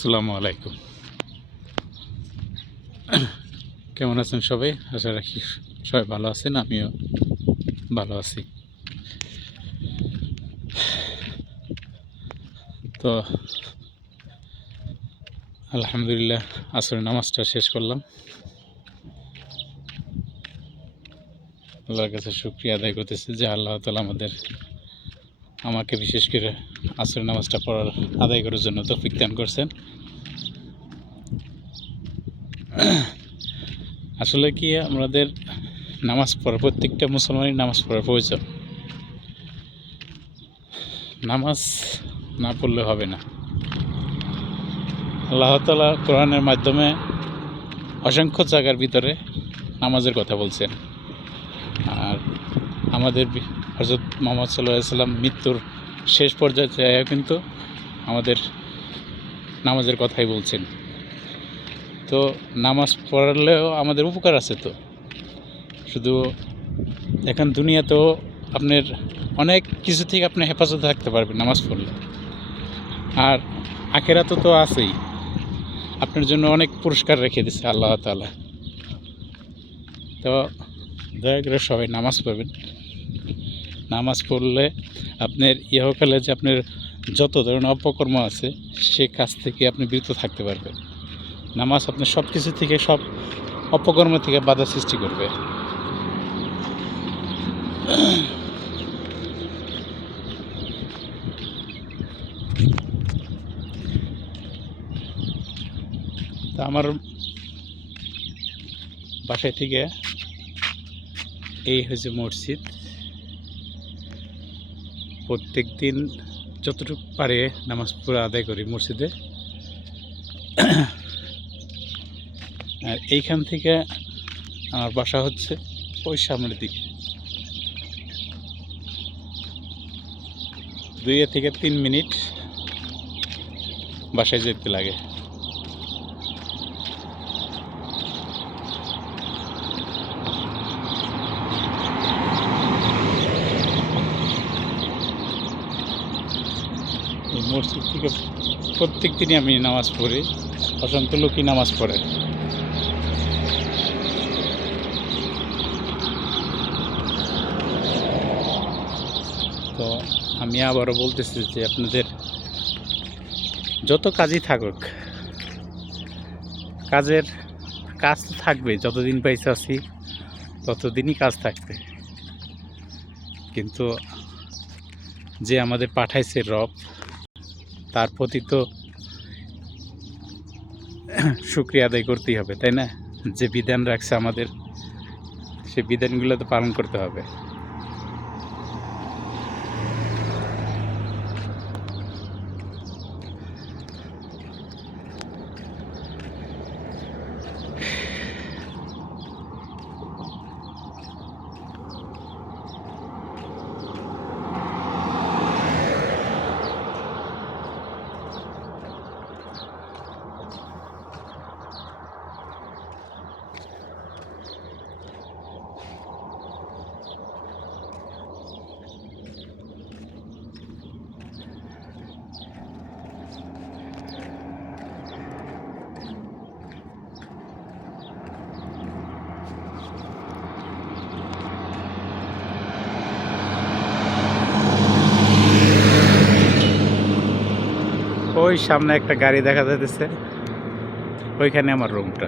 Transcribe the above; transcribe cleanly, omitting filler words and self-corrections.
আসসালামু আলাইকুম। কেমন আছেন সবাই? আশা রাখি সবাই ভালো আছেন। আমিও ভালো আছি। তো আলহামদুলিল্লাহ আসরের নামাজটা শেষ করলাম। আল্লাহর কাছে শুকরিয়া আদায় করতেছি যে আল্লাহ তাআলা আমাকে বিশেষ করে আসরের নামাজটা আদায় করার জন্য তৌফিক দান করছেন। আসলে কি আমাদের নামাজ পড়া, প্রত্যেকটা মুসলমানের নামাজ পড়ার প্রয়োজন। নামাজ না পড়লে হবে না। আল্লাহ তাআলা কোরআনের মাধ্যমে অসংখ্য জায়গার ভিতরে নামাজের কথা বলছেন। আর আমাদের হযরত মুহাম্মদ সাল্লাল্লাহু আলাইহি ওয়াসাল্লাম মৃত্যুর শেষ পর্যায়ে কিন্তু আমাদের নামাজের কথাই বলছেন। তো নামাজ পড়লেও আমাদের উপকার আছে। তো শুধু এখন দুনিয়াতেও আপনার অনেক কিছু থেকে আপনি হেফাজতে থাকতে পারবেন নামাজ পড়লে। আর আখিরাতে তো আছেই, আপনার জন্য অনেক পুরস্কার রেখে দিয়েছে আল্লাহ তাআলা। তো দয়া করে সবাই নামাজ পড়বেন। নামাজ পড়লে আপনার ইহকালে যে আপনার যত ধরনের অপকর্ম আছে সে কাজ থেকে আপনি বিরত থাকতে পারবেন। নামাজ আপনার সব কিছু থেকে, সব অপকর্ম থেকে বাধা সৃষ্টি করবে। তা আমার বাসায় থেকে এই হচ্ছে মসজিদ। প্রত্যেক দিন যতটুকু পারে নামাজ পুরো আদায় করি মসজিদে। আর এইখান থেকে আমার বাসা হচ্ছে ওই সামনের দিকে 2 থেকে 3 মিনিট বাসায় যেতে লাগে। এই মসজিদ থেকে প্রত্যেক দিনই আমি নামাজ পড়ি। অসংখ্য লোকই নামাজ পড়ে। তো আমি আবারও বলতেছি যে আপনাদের যত কাজই থাকুক, কাজ তো থাকবে। যতদিন পয়সা আছি ততদিনই কাজ থাকবে। কিন্তু যে আমাদের পাঠাইছে রব, তার প্রতি তো শুকরিয়া আদায় করতেই হবে, তাই না? যে বিধান রাখছে আমাদের, সে বিধানগুলো তো পালন করতে হবে। ওই সামনে একটা গাড়ি দেখা যাচ্ছে, ওইখানে আমার রুমটা।